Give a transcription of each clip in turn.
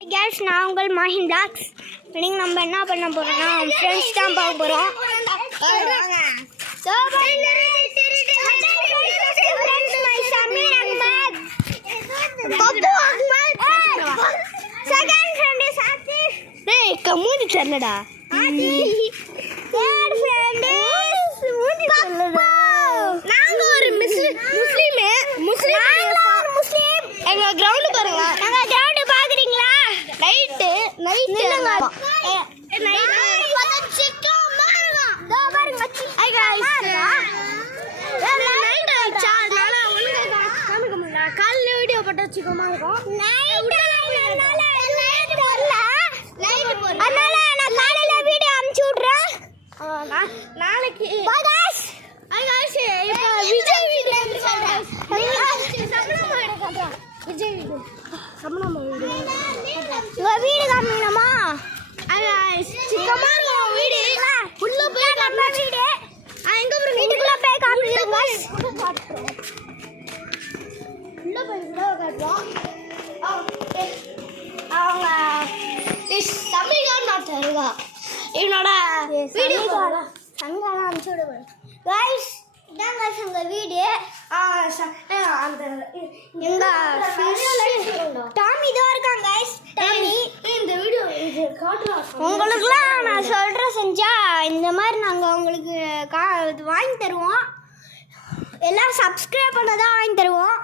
Guys, நான் உங்கள் Mahin blocks. இன்னைக்கு நம்ம என்ன பண்ண போறோம்னா ஃப்ரெண்ட்ஸ் தான் பார்க்க போறோம். So friends my Sameer Ahmed, Pappu Ahmed, second friend is Aadish. டேய் கமூதி தெரியலடா. தேர்ட் ஃப்ரெண்ட் இஸ் மூதி தெரியலடா. நாங்க ஒரு முஸ்லிம் எங்க கிரவுண்ட் பாருங்க. நாங்க கிரவுண்ட் பாக்குறீங்களா? நைட் நில்லுங்க. நைட் பதச்சிக்க மாறுங்க. தோ பாருங்க. Hi guys. நைட் ஆச்சா நாள ஒழுங்கா காமிக்க முடியல. காலைல வீடியோ போட்டு வச்சுக்கோமா இருக்கும். நைட் வரல. நைட் போறேன். அதனால நான் காலைல வீடியோ அனுப்பிச்சு விடுறேன். நாளைக்கு பாய் गाइस. Hi guys. இப்போ விஜய் வீடியோ சொல்றேன். சமணமா எடுக்கறேன். விஜய் வீடியோ சமணமா வீடியோ உங்க வீடு காமிக்கணுமா? சிக்கமா வீடு உள்ள போய் காட்டுற வீடு. எங்க போற வீட்டுக்குள்ள போய் காமிக்கணும் गाइस. உள்ள போய் வீடியோ காட்டுறோம். அவங்க தமிழ்கான் நாட்டருங்க என்னோட வீடியோ சங்காலாம் அனுப்பிச்சு விடுவேன் गाइस. இதாங்க எங்க வீடு. அந்த எங்க டாமி இதோ இருக்காங்க गाइस. டாமி இந்த வீடியோ இது காட்டுறோம். உங்களுக்குலாம் நான் சொல்றேன் செஞ்சா இந்த மாதிரி நாங்கள் உங்களுக்கு வாங்கி தருவோம். எல்லாம் சப்ஸ்கிரைப் பண்ணதான் வாங்கி தருவோம்.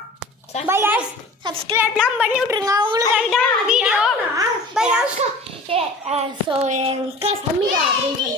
By guys. சப்ஸ்கிரைப்லாம் பண்ணி விட்ருங்க. உங்களுக்கு தான் வீடியோ பை गाइस. ஸோ எங்கள் சம்மிகா அப்படின்னு சொல்லி